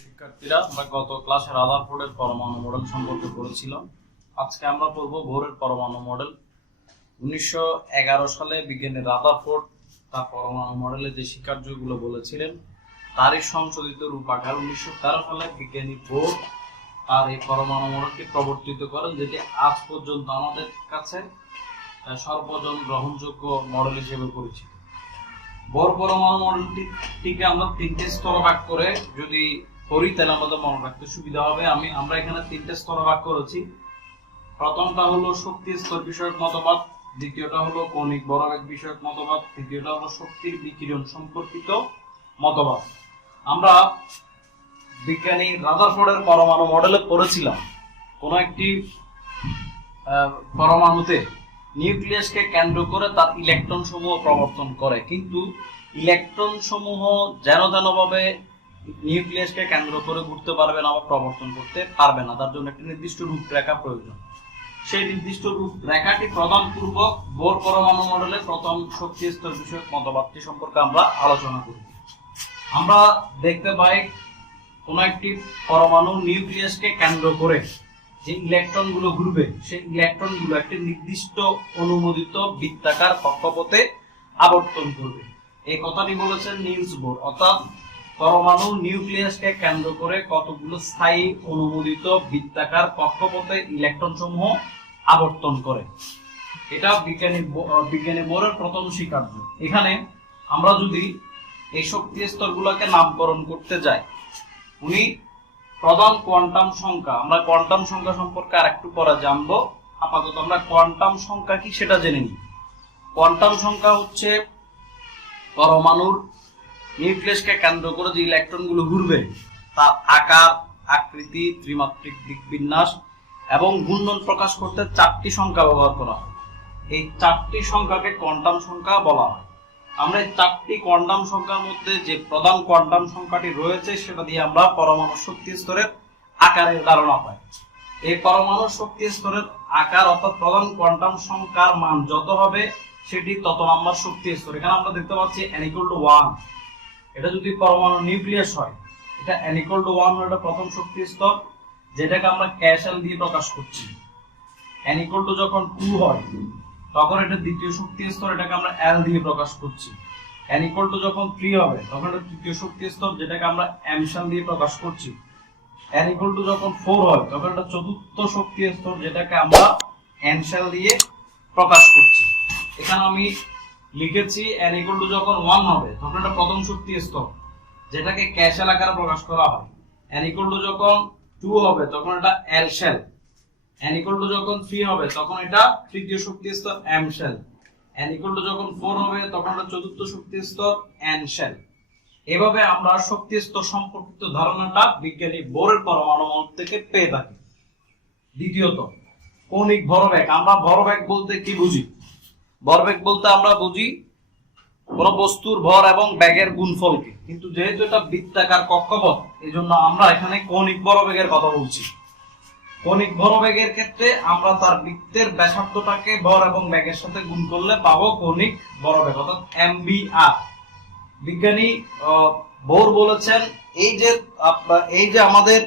শিক্ষার্থীরা, আমরা গত ক্লাসে রাদারফোর্ডের পরমাণু মডেল সম্পর্কে পড়েছিলাম। আজকে আমরা পড়ব বোরের পরমাণু মডেল। 1911 সালে বিজ্ঞানী রাদারফোর্ড তার পরমাণু মডেলে যে শিক্ষার্থীগুলো বলেছিলেন তারই সংশোধিত রূপ আকার 1913 সালে বিজ্ঞানী বোর তার এই পরমাণু মডেলটি প্রবর্তিত করেন, যেটি আজ পর্যন্ত আমাদের কাছে সর্বজন গ্রহণযোগ্য মডেল হিসেবে পরিচিত। বোর পরমাণু মডেলটিকে আমরা তিনটে স্তরে ভাগ করে যদি করি তাহলে আমাদের মনে রাখতে সুবিধা হবে। আমরা এখানে তিনটে স্তরে ভাগ করেছি। প্রথমটা হলো শক্তি স্তর বিষয়ক মতবাদ, দ্বিতীয়টা হলো কৌণিক ভরবেগ বিষয়ক মতবাদ, তৃতীয়টা হলো শক্তির বিকিরণ সম্পর্কিত মতবাদ। আমরা বিজ্ঞানী রাদারফোর্ডের পরমাণু মডেলে পড়েছিলাম কোন একটি পরমাণুতে নিউক্লিয়াসকে কেন্দ্র করে তার ইলেকট্রন সমূহ প্রবর্তন করে, কিন্তু ইলেকট্রন সমূহ যেন ভাবে নিউক্লিয়াসকে কেন্দ্র করে ঘুরতে পারবে না বা প্রবর্তন করতে পারবে না। তার জন্য একটি নির্দিষ্ট রূপরেখা প্রয়োজন। সেই নির্দিষ্ট রূপরেখাটি প্রদান পূর্বক বোর পরমাণু মডেলের প্রথম শক্তি স্তর বিষয়ক মতবাদটি সম্পর্কে আমরা আলোচনা করি। আমরা দেখতে পাই কোন একটি পরমাণু নিউক্লিয়াসকে কেন্দ্র করে যে ইলেকট্রন গুলো ঘুরবে, সেই ইলেকট্রন গুলো একটি নির্দিষ্ট অনুমোদিত বৃত্তাকার কক্ষপথে আবর্তন করবে। এই কথাটি বলেছেন নিলস বোর। অর্থাৎ পরমাণু নিউক্লিয়াসকে কেন্দ্র করে কতগুলো স্থায়ী অনুমোদিত বৃত্তাকার কক্ষপথে ইলেকট্রন সমূহ আবর্তন করে। এটা বিজ্ঞানী বোরের প্রথম স্বীকার্য। এখানে আমরা যদি এই শক্তি স্তরগুলোকে নামকরণ করতে যাই, উনি প্রধান কোয়ান্টাম সংখ্যা, আমরা কোয়ান্টাম সংখ্যা সম্পর্কে আরেকটু পরে জানবো। আপাতত আমরা কোয়ান্টাম সংখ্যা কি সেটা জেনে নিই। কোয়ান্টাম সংখ্যা হচ্ছে পরমাণুর নিউক্লিয়াসকে কেন্দ্র করে যে ইলেকট্রনগুলো ঘুরবে তার আকার, আকৃতি, ত্রিমাত্রিক দিকবিন্যাস এবং ঘূর্ণন প্রকাশ করতে চারটি সংখ্যা ব্যবহার করা হয়। এই চারটি সংখ্যাকে কোয়ান্টাম সংখ্যা বলা হয়। আমরা এই চারটি কোয়ান্টাম সংখ্যার মধ্যে যে প্রধান কোয়ান্টাম সংখ্যাটি রয়েছে সেটা দিয়ে আমরা পরমাণু শক্তি স্তরের আকারের ধারণা পাই। এই পরমাণু শক্তি স্তরের আকার অর্থাৎ প্রধান কোয়ান্টাম সংখ্যার মান যত হবে সেটি তত নাম্বার শক্তি স্তর। এখানে আমরা দেখতে পাচ্ছি n=1। এটা যদি পরমাণু নিউক্লিয়াস হয়, এটা n=1 এটা প্রথম শক্তি স্তর, যেটাকে আমরা ক্যাশাল দিয়ে প্রকাশ করছি। n= যখন 2 হয় তখন এটা দ্বিতীয় শক্তি স্তর, এটাকে আমরা l দিয়ে প্রকাশ করছি। n= যখন 3 হবে তখন এটা তৃতীয় শক্তি স্তর, যেটাকে আমরা m শাল দিয়ে প্রকাশ করছি। n= যখন 4 হয় তখন এটা চতুর্থ শক্তি স্তর, যেটাকে আমরা n শাল দিয়ে প্রকাশ করছি। এখানে আমি লিখেছি n= যখন 1 হবে তখন এটা প্রথম শক্তি স্তর, যেটাকে ক্যাশাল আকারে প্রকাশ করা হয়। n= যখন 2 হবে তখন এটা l শাল। n= যখন 3 হবে তখন এটা তৃতীয় শক্তি স্তর m শাল। n= যখন 4 হবে তখন এটা চতুর্থ শক্তি স্তর n শাল। এভাবে আমরা শক্তি স্তর সম্পর্কিত ধারণাটা বিজ্ঞানী বোরের পরমাণু মডেল থেকে পেয়ে থাকি। দ্বিতীয়ত, কৌণিক ভরবেগ। আমরা ভরবেগ বলতে কি বুঝি? ভরবেগ বলতে আমরা বুঝি কোন বস্তুর ভর এবং বেগের গুণফলকে, কিন্তু যেহেতু এটা বৃত্তাকার কক্ষপথ এজন্য আমরা এখানে কৌণিক ভরবেগের কথা বলছি। কৌণিক ভরবেগের ক্ষেত্রে আমরা তার বৃত্তের ব্যাসার্ধটাকে ভর এবং বেগের সাথে গুণ করলে পাবো কৌণিক ভরবেগ অর্থাৎ mvr। বিজ্ঞানী বোর বলেছেন এই যে আমাদের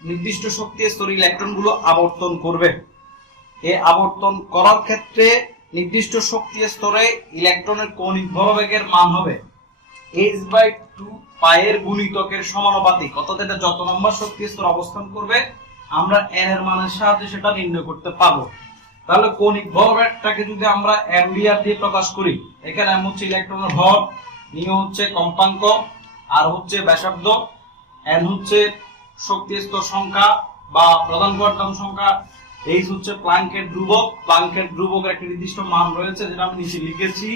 নির্দিষ্ট শক্তি স্তরে ইলেকট্রনগুলো আবর্তন করবে, এই আবর্তন করার ক্ষেত্রে নির্দিষ্ট শক্তি স্তরে ইলেকট্রনের কৌণিক ভরবেগের মান হবে h/2 পায়ের গুণিতকের সমানুপাতিক। অর্থাৎ এটা যত নম্বর শক্তি স্তর অবস্থান করবে আমরা n এর মানের সাহায্যে সেটা নির্ণয় করতে পারবো। তাহলে কৌণিক ভরবেগটাকে যদি আমরা mvr দিয়ে প্রকাশ করি, এখানে m হচ্ছে ইলেকট্রনের ভর, নিউ হচ্ছে কম্পাঙ্ক, আর হচ্ছে ব্যাসার্ধ, n হচ্ছে শক্তি স্তর সংখ্যা বা প্রধান কোয়ান্টাম সংখ্যা, h হচ্ছে প্ল্যাঙ্কের ধ্রুবক। প্ল্যাঙ্কের ধ্রুবকের একটা নির্দিষ্ট মান রয়েছে যেটা আমি নিচে লিখেছি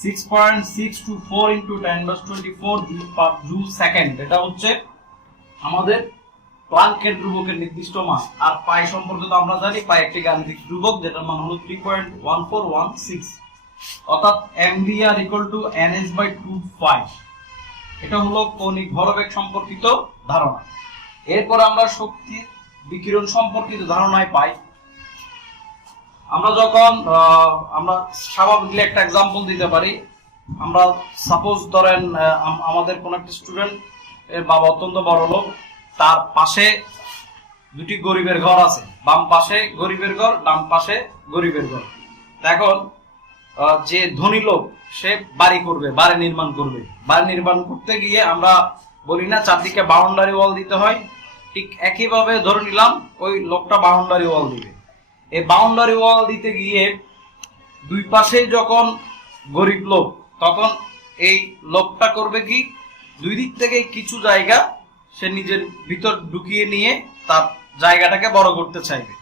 6.624 × 10^24 জুল সেকেন্ড। এটা হচ্ছে আমাদের প্ল্যাঙ্কের ধ্রুবকের নির্দিষ্ট মান। আর পাই সম্পর্কে তো আমরা জানি পাই একটি গাণিতিক ধ্রুবক যেটার মান হলো 3.1416। অর্থাৎ mvr = nh/25। এটা হলো কৌণিক ভরবেগ সম্পর্কিত ধারণা। এরপর আমরা শক্তি বিকিরণ সম্পর্কিত ধারণায় পাই। আমরা যখন আমরা স্বাভাবিকলি একটা एग्जांपल দিতে পারি। আমরা সাপোজ ধরেন আমাদের কোন একটা স্টুডেন্ট এর বাবা অত্যন্ত বড় লোক, তার পাশে দুটি গরিবের ঘর আছে, বাম পাশে গরিবের ঘর, ডান পাশে গরিবের ঘর। এখন যে ধনী লোক সে বাড়ি করবে, বাড়ি নির্মাণ করবে। বাড়ি নির্মাণ করতে গিয়ে আমরা বলি না চারদিকে বাউন্ডারি ওয়াল দিতে হয়, ঠিক একইভাবে ধরে নিলাম ওই লোকটা বাউন্ডারি ওয়াল দিবে। এই বাউন্ডারি ওয়াল দিতে গিয়ে দুই পাশেই যখন গরিব লোক, তখন এই লোকটা করবে কি, দুই দিক থেকে কিছু জায়গা সে নিজের ভিতর ঢুকিয়ে নিয়ে তার জায়গাটাকে বড় করতে চাইবে।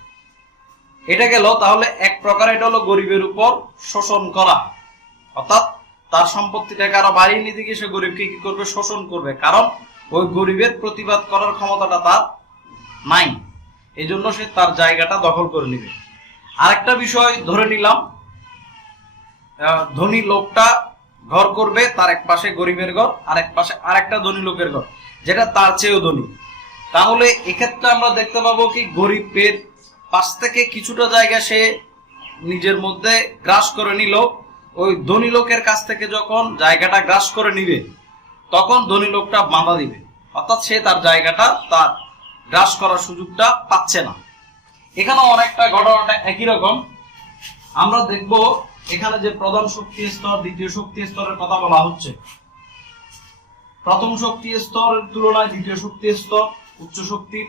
এটা গেল, তাহলে এক প্রকার এটা হলো গরিবের উপর শোষণ করা, অর্থাৎ তার সম্পত্তিটাকে আরো বাড়িয়ে নিতে গিয়ে সে গরিবকে কি করবে, শোষণ করবে। কারণ ওই গরিবের প্রতিবাদ করার ক্ষমতাটা তার নাই, এই জন্য সে তার জায়গাটা দখল করে নিবে। আরেকটা বিষয় ধরে নিলাম, ধনী লোকটা ঘর করবে, তার এক পাশে গরিবের ঘর, আর এক পাশে আরেকটা ধনী লোকের ঘর যেটা তার চেয়েও ধনী। তাহলে এক্ষেত্রে আমরা দেখতে পাবো কি, গরিবের পাশ থেকে কিছুটা জায়গা সে নিজের মধ্যে গ্রাস করে নিল, ওই ধনী লোকের কাছ থেকে যখন জায়গাটা গ্রাস করে নিবে তখন ধনী লোকটা বাধা দিবে, অর্থাৎ সে তার জায়গাটা তার গ্রাস করার সুযোগটা পাচ্ছে না। এখানে অনেকটা ঘটনাটা একই রকম। আমরা দেখব এখানে যে প্রধান শক্তি স্তর, দ্বিতীয় শক্তি স্তরের কথা বলা হচ্ছে। প্রথম শক্তি স্তরের তুলনায় দ্বিতীয় শক্তি স্তর উচ্চ শক্তি,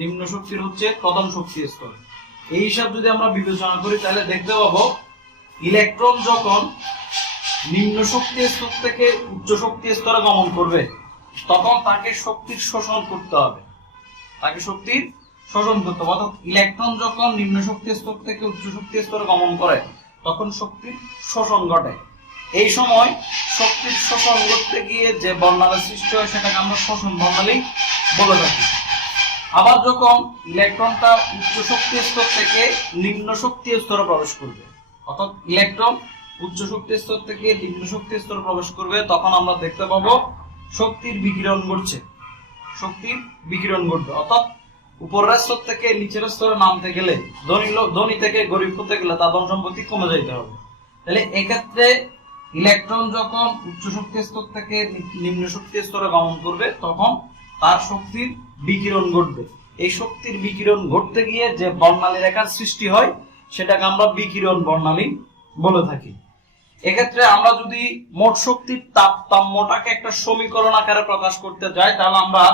নিম্ন শক্তির হচ্ছে প্রধান শক্তি স্তর। এই হিসাব যদি আমরা বিবেচনা করি তাহলে দেখতে পাবো ইলেকট্রন যখন নিম্ন শক্তি স্তর থেকে উচ্চ শক্তি স্তরে গমন করবে তখন তাকে শক্তির শোষণ করতে হবে, তাকে শক্তির শোষণ করতে হবে। অর্থাৎ ইলেকট্রন যখন নিম্ন শক্তি স্তর থেকে উচ্চ শক্তি স্তরে গমন করে তখন শক্তির শোষণ ঘটে। এই সময় শক্তির শোষণ করতে গিয়ে যে বর্ণালীর সৃষ্টি হয় সেটাকে আমরা শোষণ বর্ণালী বলে থাকি। আবার যখন ইলেকট্রনটা উচ্চ শক্তি স্তর থেকে নিম্ন শক্তি স্তরে প্রবেশ করবে, অর্থাৎ ইলেকট্রন উচ্চ শক্তি স্তর থেকে নিম্ন শক্তি স্তরে প্রবেশ করবে, তখন আমরা দেখতে পাবো শক্তির বিকিরণ ঘটছে, শক্তির বিকিরণ ঘটবে। অর্থাৎ উপরের স্তর থেকে নিচের স্তরে নামতে গেলে, ধনী থেকে গরিব হতে গেলে তার ধন সম্পত্তি কমে যাইতে হবে। তাহলে এক্ষেত্রে ইলেকট্রন যখন উচ্চ শক্তি স্তর থেকে নিম্ন শক্তি স্তরে গমন করবে তখন তার শক্তির বিকিরণ ঘটবে। এই শক্তির বিকিরণ ঘটতে গিয়ে যে বর্ণালী রেখার সৃষ্টি হয় সেটাকে আমরা বিকিরণ বর্ণালী বলে থাকি। এক্ষেত্রে আমরা যদি মোট শক্তির তারতম্যটাকে একটা সমীকরণ আকারে প্রকাশ করতে যাই তাহলে আমরা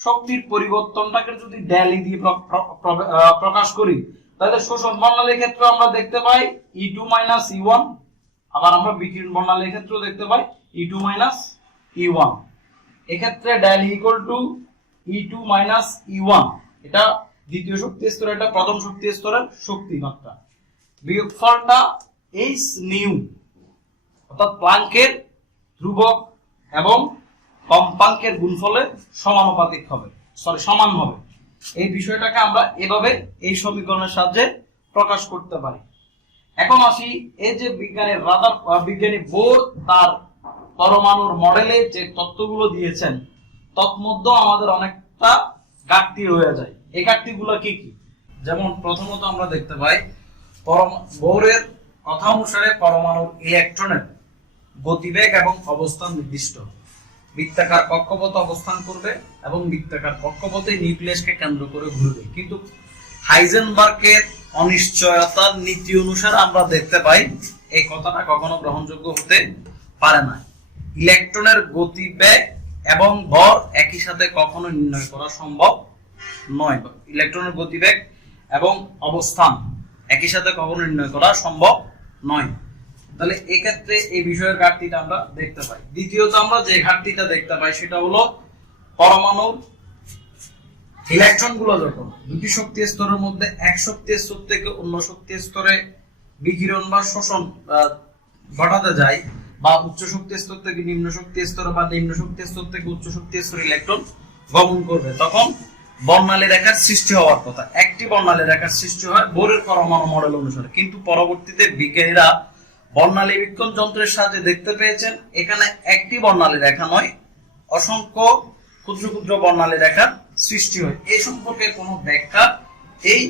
শক্তির পরিবর্তনটাকে যদি ডেলি দিয়ে প্রকাশ করি তাহলে শোষণ বর্ণালীর ক্ষেত্রে আমরা দেখতে পাই E2 - E1, আবার আমরা বিকিরণ বর্ণালীর ক্ষেত্রেও দেখতে পাই E2 - E1। এক্ষেত্রে del equal to E2 - E1, এটা দ্বিতীয় শক্তি স্তর, এটা প্রথম শক্তি স্তরের শক্তি মাত্রা। বিয়োগফলটা h নিউ, অর্থাৎ প্লাঙ্কের ধ্রুবক এবং কম্পাঙ্কের গুণফলের সমানুপাতিক হবে, সমান হবে। এই বিষয়টাকে আমরা এভাবে এই সমীকরণের সাহায্যে প্রকাশ করতে পারি। এখন আসি, এই যে বিজ্ঞানী বোর তার পরমাণুর মডেলে যে তত্ত্বগুলো দিয়েছেন তৎমধ্যে আমাদের অনেকটা ঘাটতি রয়ে যায়। এই ঘাটতিগুলো কি কি? যেমন প্রথমত আমরা দেখতে পাই বোরের কথা অনুসারে পরমাণুর ইলেকট্রনের গতিবেগ এবং অবস্থান নির্দিষ্ট। বৃত্তাকার কক্ষপথে অবস্থান করবে এবং বৃত্তাকার কক্ষপথে নিউক্লিয়াসকে কেন্দ্র করে ঘুরবে। কিন্তু হাইজেনবার্গের অনিশ্চয়তার নীতি অনুসারে আমরা দেখতে পাই এই কথাটা কখনো গ্রহণযোগ্য হতে পারে না। ইলেকট্রনের গতিবেগ এবং ভর একই সাথে কখনো নির্ণয় করা সম্ভব নয়। ইলেকট্রনের গতিবেগ এবং অবস্থান একই সাথে কখনো নির্ণয় করা সম্ভব নয়। তাহলে এই ক্ষেত্রে এই বিষয়ের ঘাটতিটা আমরা দেখতে পাই। দ্বিতীয়ত আমরা যে ঘাটতিটা দেখতে পাই সেটা হলো পরমাণুর ইলেকট্রনগুলো যখন দুটি শক্তি স্তরের মধ্যে এক শক্তি স্তর থেকে অন্য শক্তি স্তরে বিকিরণ বা শোষণ ঘটাতে যায়, বা উচ্চ শক্তি স্তর থেকে নিম্ন শক্তি স্তরে বা নিম্ন শক্তি স্তর থেকে উচ্চ শক্তি স্তরে ইলেকট্রন গমন করবে, তখন বর্ণালী রেখার সৃষ্টি হওয়ার কথা। একটি বর্ণালী রেখার সৃষ্টি হয় বোরের পরমাণু মডেল অনুসারে, কিন্তু পরবর্তীতে বিজ্ঞানীরা বর্ণালী বীক্ষণ যন্ত্রের সাহায্যে দেখতে পেয়েছেন এখানে একটি বর্ণালী রেখা নয়, অসংখ্য ক্ষুদ্র ক্ষুদ্র বর্ণালী রেখার সৃষ্টি হয়। এই সম্পর্কে কোনো ব্যাখ্যা এই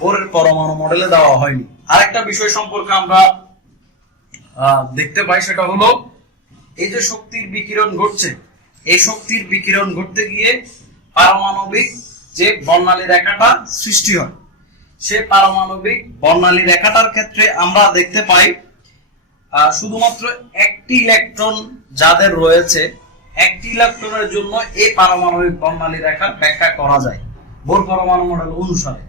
বোরের পরমাণু মডেলে দেওয়া হয়নি। আরেকটা বিষয় সম্পর্কে আমরা দেখতে পাই সেটা হলো এই যে শক্তির বিকিরণ ঘটছে, এই শক্তির বিকিরণ ঘটতে গিয়ে পারমাণবিক যে বর্ণালী রেখাটা সৃষ্টি হয়, সে পারমাণবিক বর্ণালী রেখাটার ক্ষেত্রে আমরা দেখতে পাই শুধুমাত্র একটি ইলেকট্রন যাদের রয়েছে, একটি ইলেকট্রনের জন্য এই পারমাণবিক বর্ণালী রেখার ব্যাখ্যা করা যায় বোর পরমাণু মডেল অনুসারে।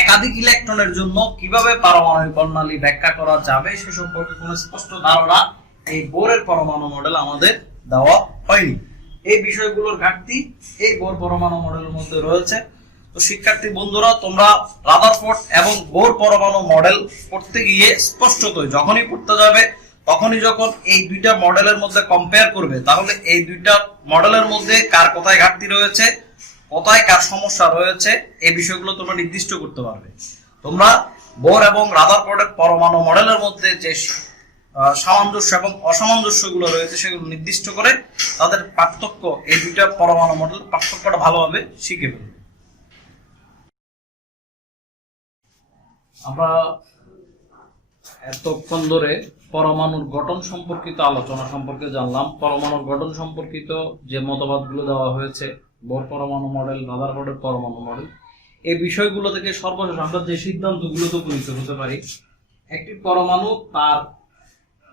একাধিক ইলেকট্রনের জন্য কিভাবে পারমাণবিক বর্ণালী ব্যাখ্যা করা যাবে সে সম্পর্কে কোনো স্পষ্ট ধারণা এই বোরের পরমাণু মডেল আমাদের দেওয়া হয়নি। এই বিষয়গুলোর ঘাটতি এই বোর পরমাণু মডেলের মধ্যে রয়েছে। তো শিক্ষার্থী বন্ধুরা, তোমরা রাদারফোর্ড এবং বোর পরমাণু মডেল পড়তে গিয়ে স্পষ্টতই যখনই পড়তে যাবে তখনই যখন এই দুইটা মডেলের মধ্যে কম্পেয়ার করবে, তাহলে এই দুইটা মডেলের মধ্যে কার কোথায় ঘাটতি রয়েছে, কোথায় কার সমস্যা রয়েছে, এই বিষয়গুলো তোমরা নির্দিষ্ট করতে পারবে। তোমরা বোর এবং রাদারফোর্ডের পরমাণু মডেলের মধ্যে যে সামঞ্জস্য এবং অসামঞ্জস্যগুলো রয়েছে সেগুলো নির্দিষ্ট করে তাদের পার্থক্য, এই দুইটা পরমাণু মডেল পার্থক্যটা ভালোভাবে শিখে ফেলবে। আমরা এতক্ষণ ধরে পরমাণুর গঠন সম্পর্কিত আলোচনা সম্পর্কে জানলাম। পরমাণুর গঠন সম্পর্কিত যে মতবাদগুলো দেওয়া হয়েছে, বোর পরমাণু মডেল, রাদারফোর্ডের পরমাণু মডেল, এই বিষয়গুলো থেকে সর্বশেষ আমরা যে সিদ্ধান্তগুলোতে উপনীত হতে পারি, একটি পরমাণু তার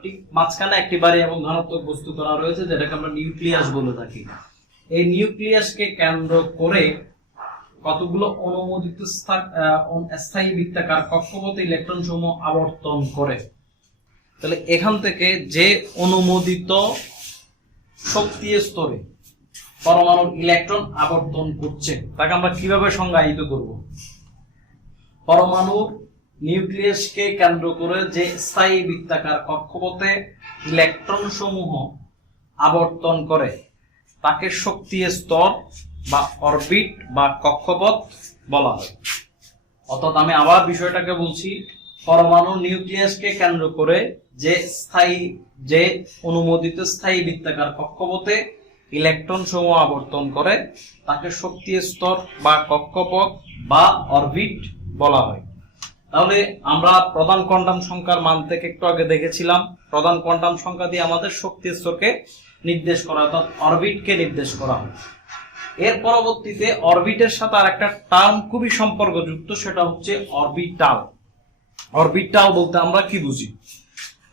ঠিক মাঝখানে একটি বাড়ি এবং ধনাত্মক বস্তু করা রয়েছে, যেটাকে আমরা নিউক্লিয়াস বলে থাকি। এই নিউক্লিয়াসকে কেন্দ্র করে কতগুলো অনুমোদিত স্থায়ী বৃত্তাকার কক্ষপথে ইলেকট্রন সমূহ আবর্তন করে। তাহলে এখান থেকে যে অনুমোদিত শক্তি স্তরে পরমাণুর ইলেকট্রন আবর্তন করছে তাকে আমরা কিভাবে সংজ্ঞায়িত করব? পরমাণুর নিউক্লিয়াসকে কেন্দ্র করে যে স্থায়ী বৃত্তাকার কক্ষপথে ইলেকট্রন সমূহ আবর্তন করে তাকে শক্তি স্তর বা অরবিট বা কক্ষপথ বলা হয়। অর্থাৎ আমি আবার বিষয়টাকে বলছি, পরমাণু নিউক্লিয়াসকে কেন্দ্র করে যে অনুমোদিত স্থায়ী বৃত্তাকার কক্ষপথে ইলেকট্রন সমূহ আবর্তন করে তাকে শক্তি স্তর বা কক্ষপথ বা অরবিট বলা হয়। তাহলে আমরা প্রধান কোয়ান্টাম সংখ্যার মান থেকে একটু আগে দেখেছিলাম, প্রধান কোয়ান্টাম সংখ্যা দিয়ে আমাদের শক্তি স্তরকে নির্দেশ করা, অর্থাৎ অরবিটকে নির্দেশ করা হয়। এর পরবর্তীতে অরবিটের সাথে আর একটা টার্ম খুবই সম্পর্কযুক্ত, সেটা হচ্ছে অরবিটাল। অরবিটাল বলতে আমরা কি বুঝি?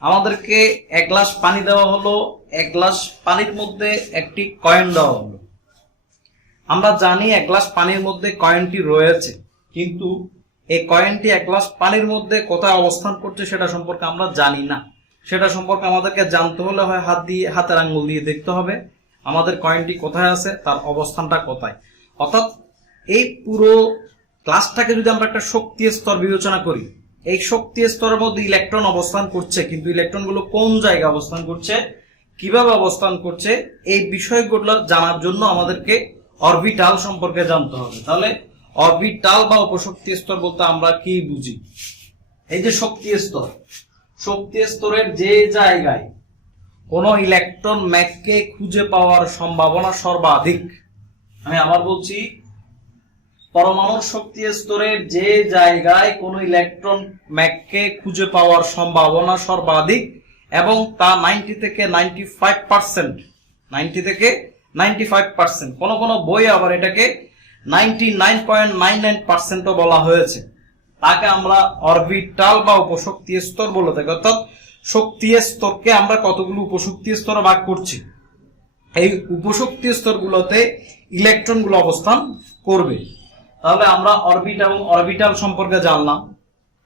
আমাদেরকে এক গ্লাস পানি দেওয়া হলো, এক গ্লাস পানির মধ্যে একটি কয়েন দেওয়া হলো। আমরা জানি এক গ্লাস পানির মধ্যে কয়েনটি রয়েছে, কিন্তু এই কয়েনটি এক গ্লাস পানির মধ্যে কোথায় অবস্থান করছে সেটা সম্পর্কে আমরা জানি না। সেটা সম্পর্কে আমাদেরকে জানতে হলে হয় হাতের আঙ্গুল দিয়ে দেখতে হবে আমাদের কয়েনটি কোথায় আছে, তার অবস্থানটা কোথায়। অর্থাৎ এই পুরো ক্লাসটাকে যদি আমরা একটা শক্তি স্তর বিবেচনা করি, এই শক্তি স্তরের মধ্যে ইলেকট্রন অবস্থান করছে, কিন্তু ইলেকট্রনগুলো কোন জায়গায় অবস্থান করছে, কিভাবে অবস্থান করছে, এই বিষয়গুলো জানার জন্য আমাদেরকে অরবিটাল সম্পর্কে জানতে হবে। তাহলে অরবিটাল বা উপশক্তি স্তর বলতে আমরা কি বুঝি? এই যে শক্তি স্তর, শক্তি স্তরের যে জায়গায় কোন ইলেকট্রন ম্যাককে খুঁজে পাওয়ার সম্ভাবনা সর্বাধিক, আমি আবার বলছি, পরমাণুর শক্তি স্তরের যে জায়গায় কোন ইলেকট্রন ম্যাককে খুঁজে পাওয়ার সম্ভাবনা সর্বাধিক এবং তা 90 থেকে 95%, কোন কোন বই আবার এটাকে 99.99% বলা হয়েছে, তাকে আমরা অরবিটাল বা উপশক্তি স্তর বলে থাকি। অর্থাৎ শক্তি স্তরকে আমরা কতগুলো উপশক্তি স্তরে ভাগ করছি, এই উপশক্তি স্তরগুলোতে ইলেকট্রনগুলো অবস্থান করবে। তাহলে আমরা অরবিট এবং অরবিটাল সম্পর্কে জানলাম।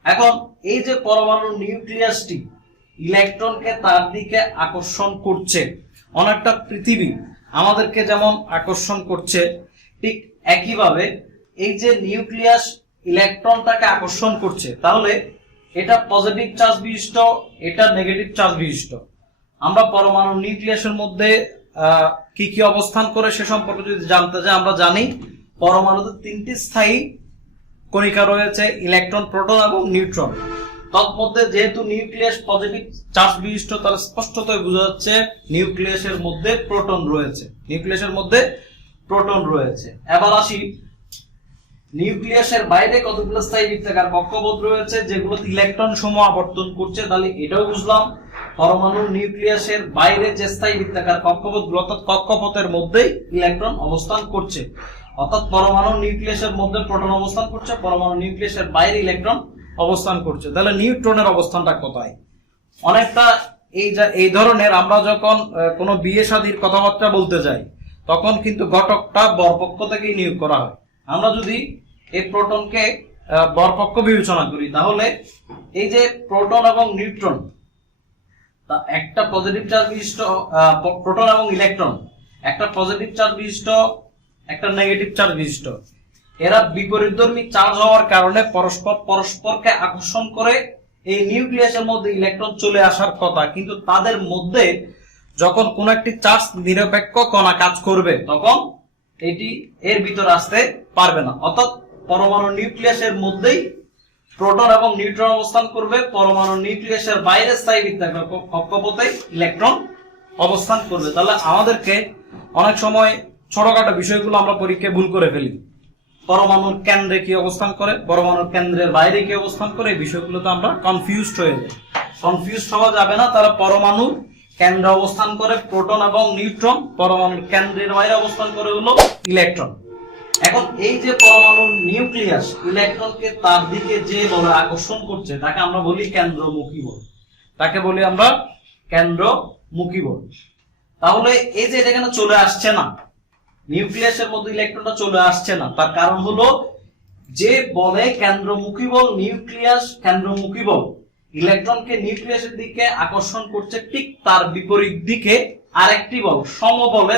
এখন এই যে পরমাণুর নিউক্লিয়াসটি ইলেকট্রনকে তার দিকে আকর্ষণ করছে, অনেকটা পৃথিবী আমাদেরকে যেমন আকর্ষণ করছে, ঠিক একইভাবে এই যে নিউক্লিয়াস ইলেকট্রনটাকে আকর্ষণ করছে, তাহলে এটা পজিটিভ চার্জ বিশিষ্ট, এটা নেগেটিভ চার্জ বিশিষ্ট। আমরা পরমাণু নিউক্লিয়াসের মধ্যে কি কি অবস্থান করে সে সম্পর্কে যদি জানতে চাই, আমরা জানি পরমাণুতে 3টি স্থায়ী কণিকা রয়েছে, ইলেকট্রন, প্রোটন এবং নিউট্রন। তন্মধ্যে যেহেতু নিউক্লিয়াস পজিটিভ চার্জ বিশিষ্ট, তাহলে স্পষ্টতই বোঝা যাচ্ছে নিউক্লিয়াসের মধ্যে প্রোটন রয়েছে। এবার আসি, নিউক্লিয়াসের বাইরে কতগুলো স্থায়ী বৃত্তাকার কক্ষপথ রয়েছে যেগুলোতে ইলেকট্রন সমূহ আবর্তন করছে, তাহলে এটাও বুঝলাম। পরমাণুর নিউক্লিয়াসের বাইরে যে স্থায়ী বৃত্তাকার কক্ষপথগুলো অর্থাৎ কক্ষপথের মধ্যেই ইলেকট্রন অবস্থান করছে। অর্থাৎ পরমাণুর নিউক্লিয়াসের মধ্যে প্রোটন অবস্থান করছে, পরমাণু নিউক্লিয়াসের বাইরে ইলেকট্রন অবস্থান করছে। তাহলে নিউট্রনের অবস্থানটা কোথায়? অনেকটা এই ধরনের আমরা যখন কোনো বিয়ে শাদীর কথাবার্তা বলতে যাই তখন কিন্তু ঘটকটা বরপক্ষ থেকেই নিয়োগ করা হয়। আমরা যদি এই প্রোটনকে বরপক্ষ বিবেচনা করি তাহলে এই যে প্রোটন এবং নিউট্রন, একটা পজিটিভ চার্জ বিশিষ্ট প্রোটন এবং ইলেকট্রন, একটা পজিটিভ চার্জ বিশিষ্ট একটা নেগেটিভ চার্জ বিশিষ্ট, এরা বিপরীতধর্মী চার্জ হওয়ার কারণে পরস্পরকে আকর্ষণ করে এই নিউক্লিয়াসের মধ্যে ইলেকট্রন চলে আসার কথা, কিন্তু তাদের মধ্যে যখন কোন একটি চার্জ নিরপেক্ষ কণা কাজ করবে তখন এটি এর ভিতর আসতে পারবে না। অর্থাৎ পরমাণু নিউক্লিয়াসের মধ্যেই প্রোটন এবং নিউট্রন অবস্থান করবে, পরমাণু নিউক্লিয়াসের বাইরে স্থায়ী বৃত্তাকার কক্ষপথে ইলেকট্রন অবস্থান করবে। তাহলে আমাদেরকে অনেক সময় ছোটখাটো বিষয়গুলো আমরা পরীক্ষায় ভুল করে ফেলি। পরমাণুর কেন্দ্রে কি অবস্থান করে, পরমাণুর কেন্দ্রের বাইরে কি অবস্থান করে, এই বিষয়গুলোতে আমরা কনফিউজড হয়ে যাই। কনফিউজড হওয়া যাবে না। তারা পরমাণুর কেন্দ্রে অবস্থান করে প্রোটন এবং নিউট্রন, পরমাণুর কেন্দ্রের বাইরে অবস্থান করে হলো ইলেকট্রন। এখন এই যে পরমাণুর নিউক্লিয়াস ইলেকট্রনকে তার দিকে যে বলে আকর্ষণ করছে তাকে আমরা বলি কেন্দ্রমুখী বল। তাকে বলি আমরা কেন্দ্রমুখী বল। তাহলে এই যে এটা কেন চলে আসছে না, নিউক্লিয়াসের মধ্যে ইলেকট্রনটা চলে আসছে না, তার কারণ হলো যে বলে কেন্দ্রমুখী বল, নিউক্লিয়াস কেন্দ্রমুখী বল ইলেকট্রনকে নিউক্লিয়াসের দিকে আকর্ষণ করছে, ঠিক তার বিপরীত দিকে আরেকটি বল সমবলে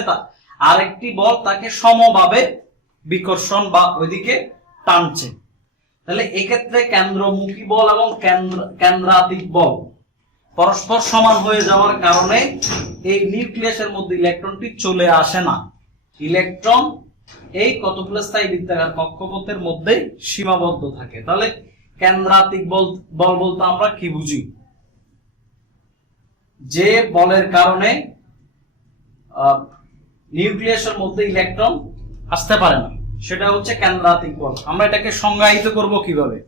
আরেকটি বল তাকে সমভাবে বিকর্ষণ বা ওইদিকে টানছে। তাহলে এক্ষেত্রে কেন্দ্রমুখী বল এবং কেন্দ্রাতিক বল পরস্পর সমান হয়ে যাওয়ার কারণে এই নিউক্লিয়াসের মধ্যে ইলেকট্রনটি চলে আসে না। ইলেকট্রন এই কতগুলো স্থায়ী বৃত্তাকার কক্ষপথের মধ্যে সীমাবদ্ধ থাকে। তাহলে কেন্দ্রাতিক বল বলতে আমরা কি বুঝি? যে বলের কারণে নিউক্লিয়াসের মধ্যে ইলেকট্রন আসতে পারে না, সেটা হচ্ছে কেন্দ্রাতিক বল। আমরা এটাকে সংজ্ঞায়িত করব কিভাবে?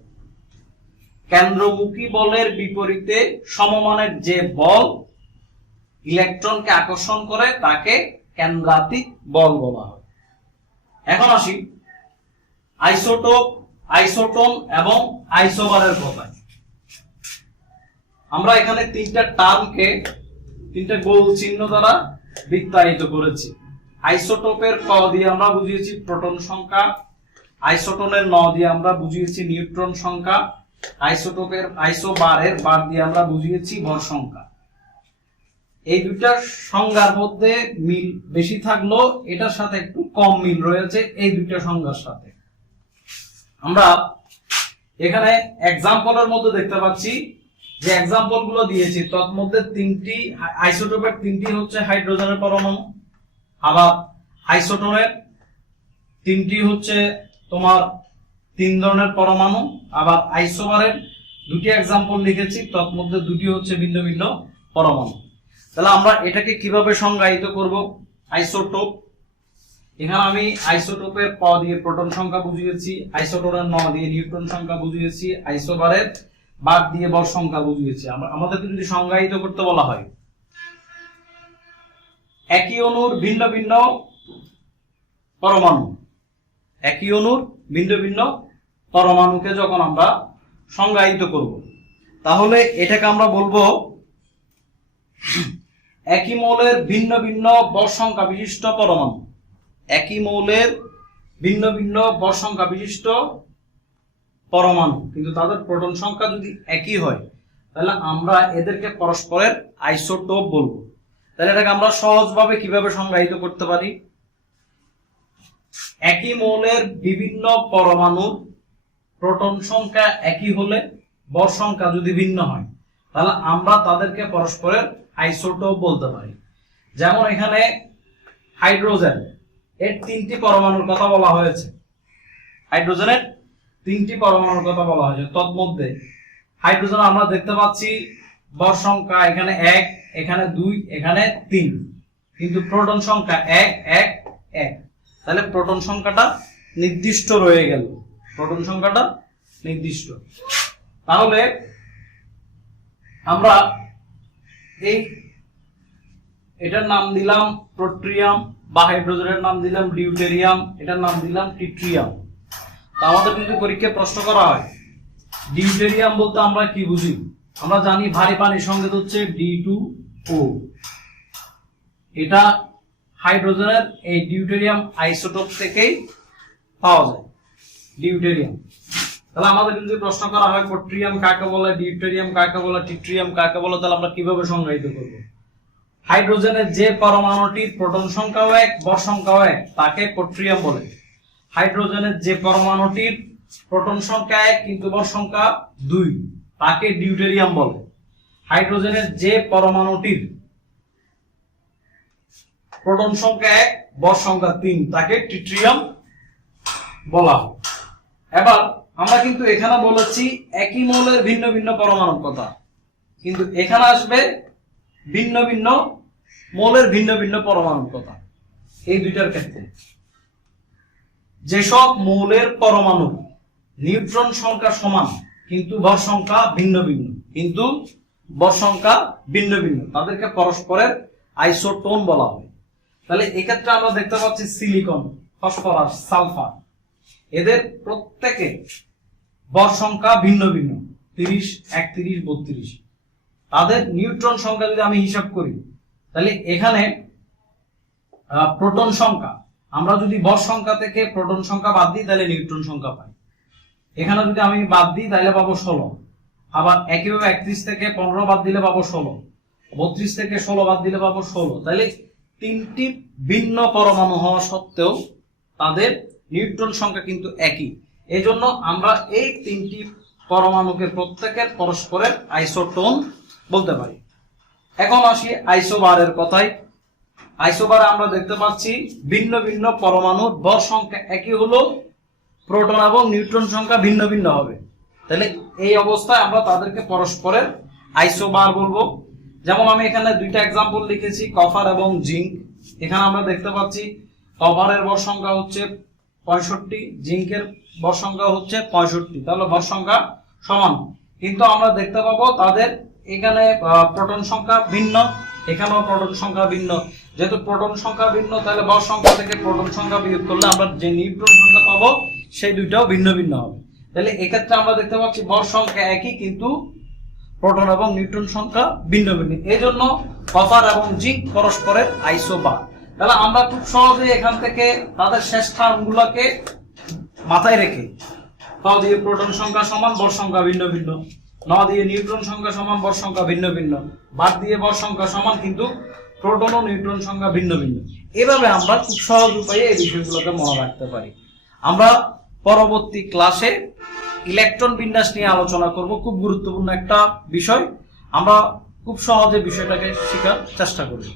কেন্দ্রমুখী বলের বিপরীতে সমমানের যে বল ইলেকট্রনকে আকর্ষণ করে তাকে কেন্দ্রাতিক বল বলা হয়। এখন আসি আইসোটোপ, আইসোটোন এবং আইসোবারের কথায়। আমরা এখানে তিনটা টার্মকে তিনটা গোল চিহ্ন দ্বারা বৃত্তায়িত করেছি। আইসোটোপের ক দিয়ে আমরা বুঝিয়েছি প্রোটন সংখ্যা, আইসোটোনের ন দিয়ে আমরা বুঝিয়েছি নিউট্রন সংখ্যা, আইসোটোপের আইসোবারের বার দিয়ে আমরা বুঝিয়েছি ভর সংখ্যা। এই দুইটার সংজ্ঞার মধ্যে মিল বেশি থাকলেও এটার সাথে একটু কম মিল রয়েছে এই দুইটা সংজ্ঞার সাথে। আমরা এখানে এক্সাম্পলের মধ্যে দেখতে পাচ্ছি যে এক্সাম্পল গুলো দিয়েছি তন্মধ্যে তিনটি আইসোটোপের তিনটি হচ্ছে হাইড্রোজেনের পরমাণু, আবার আইসোটোনের তিনটি হচ্ছে তোমার তিন ধরনের পরমাণু, আবার আইসোবারের দুটি এক্সাম্পল লিখেছি তন্মধ্যে দুটি হচ্ছে ভিন্ন ভিন্ন পরমাণু। তাহলে আমরা এটাকে কিভাবে সংজ্ঞায়িত করব? আইসোটোপ, এখানে আমি আইসোটোপের প দিয়ে প্রোটন সংখ্যা বুঝিয়েছি, আইসোটোনের ন দিয়ে নিউট্রন সংখ্যা বুঝিয়েছি, আইসোবারের বার দিয়ে ভর সংখ্যা বুঝিয়েছি। আমাদেরকে যদি সংজ্ঞায়িত করতে বলা হয় একই অণুর ভিন্ন ভিন্ন পরমাণু, একই অণুর ভিন্ন ভিন্ন পরমাণুকে যখন আমরা সংজ্ঞায়িত করব তাহলে এটাকে আমরা বলবো একই মৌলের ভিন্ন ভিন্ন ভর সংখ্যা বিশিষ্ট পরমাণু। একই মৌলের ভিন্ন ভিন্ন ভর সংখ্যা বিশিষ্ট পরমাণু, কিন্তু তাদের প্রোটন সংখ্যা যদি একই হয় তাহলে আমরা এদেরকে পরস্পরের আইসোটোপ বলবো। তাহলে এটাকে আমরা সহজভাবে কিভাবে সংজ্ঞায়িত করতে পারি? একই মৌলের বিভিন্ন পরমাণুর প্রোটন সংখ্যা একই হলে ভর সংখ্যা যদি ভিন্ন হয় তাহলে আমরা তাদেরকে পরস্পরের আইসোটোপ বলতে পারি। যেমন এখানে হাইড্রোজেন এর তিনটি পরমাণুর কথা বলা হয়েছে, হাইড্রোজেনের তিনটি পরমাণুর কথা বলা হয়েছে। তন্মধ্যে হাইড্রোজেন আমরা দেখতে পাচ্ছি ভর সংখ্যা এখানে 1, এখানে 2, এখানে 3, কিন্তু প্রোটন সংখ্যা 1 1 1। তাহলে প্রোটন সংখ্যাটা নির্দিষ্ট রয়ে গেল, প্রোটন সংখ্যাটা নির্দিষ্ট। তাহলে আমরা এই এটার নাম দিলাম প্রোট্রিয়াম, বা হাইড্রোজেনের নাম দিলাম ডিউটেরিয়াম, এটার নাম দিলাম ট্রিটিয়াম। তা আমাদের কিন্তু পরীক্ষায় প্রশ্ন করা হয় ডিউটেরিয়াম বলতে আমরা কি বুঝি? আমরা জানি ভারী পানির সংকেত হচ্ছে D2O। এটা হাইড্রোজেনের এই ডিউটেরিয়াম আইসোটোপ থেকেই পাওয়া যায় ডিউটেরিয়াম। তাহলে আমাদের কিন্তু প্রশ্ন করা হয় প্রোট্রিয়াম কাকে বলে, ডিউটেরিয়াম কাকে বলে, ট্রিটিয়াম কাকে বলে, তাহলে আমরা কিভাবে সংজ্ঞায়িত করব? হাইড্রোজেনের যে পরমাণুটির প্রোটন সংখ্যাও 1 ভর সংখ্যাও 1 তাকে প্রোট্রিয়াম বলে। হাইড্রোজেনের যে পরমাণুটির প্রোটন সংখ্যা 1 কিন্তু ভর সংখ্যা 2 তাকে ডিউটেরিয়াম বলে। হাইড্রোজেনের যে পরমাণুটির প্রোটন সংখ্যা 1 ভর সংখ্যা 3 তাকে ট্রিটিয়াম বলা হয়। এবার আমরা কিন্তু এখানে বলেছি একই মৌলের ভিন্ন ভিন্ন পরমাণুর কথা, কিন্তু এখানে আসবে ভিন্ন ভিন্ন মৌলের ভিন্ন ভিন্ন পরমাণুর কথা। এই দুইটার ক্ষেত্রে যেসব মৌলের পরমাণু নিউট্রন সংখ্যা সমান কিন্তু ভর সংখ্যা ভিন্ন ভিন্ন, কিন্তু ভর সংখ্যা ভিন্ন ভিন্ন, তাদেরকে পরস্পরের আইসোটোন বলা হয়। তাহলে এক্ষেত্রে আমরা দেখতে পাচ্ছি সিলিকন, ফসফরাস, সালফার, এদের প্রত্যেকে ভর সংখ্যা ভিন্ন ভিন্ন, 30, 31, 32। তাদের নিউট্রন সংখ্যা যদি আমি হিসাব করি তাহলে এখানে প্রোটন সংখ্যা, আমরা যদি ভর সংখ্যা থেকে প্রোটন সংখ্যা বাদ দিই তাহলে নিউট্রন সংখ্যা পাই। এখানে যদি আমি বাদ দিই তাহলে পাবো 16। আবার একইভাবে 31 থেকে 15 বাদ দিলে পাবো 16, 32 থেকে 16 বাদ দিলে পাবো 16। তাহলে তিনটি ভিন্ন পরমাণু হওয়া সত্ত্বেও তাদের নিউট্রন সংখ্যা কিন্তু একই। এই জন্য আমরা এই তিনটি পরমাণুকে প্রত্যেকের পরস্পরের আইসোটোন বলতে পারি। এখন আসি আইসোবারের কথায়। আইসোবারে আমরা দেখতে পাচ্ছি ভিন্ন ভিন্ন পরমাণুর ভর সংখ্যা একই হলো প্রোটন এবং নিউট্রন সংখ্যা ভিন্ন ভিন্ন হবে। তাহলে এই অবস্থায় আমরা তাদেরকে পরস্পরের আইসোবার বলবো। যেমন আমি এখানে দুইটা এক্সাম্পল লিখেছি, কপার এবং জিঙ্ক। এখানে আমরা দেখতে পাচ্ছি কপারের ভর সংখ্যা হচ্ছে 65, জিঙ্কের ভর সংখ্যা হচ্ছে 65, তাহলে ভর সংখ্যা সমান। কিন্তু আমরা দেখতে পাবো তাদের এখানে প্রোটন সংখ্যা ভিন্ন, এখানেও প্রোটন সংখ্যা ভিন্ন। যেহেতু প্রোটন সংখ্যা ভিন্ন তাহলে ভর সংখ্যা থেকে প্রোটন সংখ্যা বিয়োগ করলে আমরা যে নিউট্রন সংখ্যা পাবো সেই দুইটাও ভিন্ন ভিন্ন হবে। তাহলে এক্ষেত্রে আমরা দেখতে পাচ্ছি ভর সংখ্যা একই কিন্তু প্রোটন এবং নিউট্রন সংখ্যা ভিন্ন ভিন্ন। এই জন্য কপার এবং জিঙ্ক পরস্পরের আইসোবার। তাহলে আমরা খুব সহজে এখান থেকে তাদের শেষ টার্মগুলোকে মাথায় রেখে তাও দিয়ে প্রোটন সংখ্যা সমান ভর সংখ্যা ভিন্ন ভিন্ন, না দিয়ে নিউট্রন সংখ্যা সমান ভর সংখ্যা ভিন্ন ভিন্ন, বাদ দিয়ে ভর সংখ্যা সমান কিন্তু প্রোটন ও নিউট্রন সংখ্যা ভিন্ন ভিন্ন। এভাবে আমরা খুব সহজ উপায়ে এই বিষয়গুলোকে মনে রাখতে পারি। আমরা পরবর্তী ক্লাসে ইলেকট্রন বিন্যাস নিয়ে আলোচনা করব, খুব গুরুত্বপূর্ণ একটা বিষয়। আমরা খুব সহজে বিষয়টাকে শেখার চেষ্টা করব।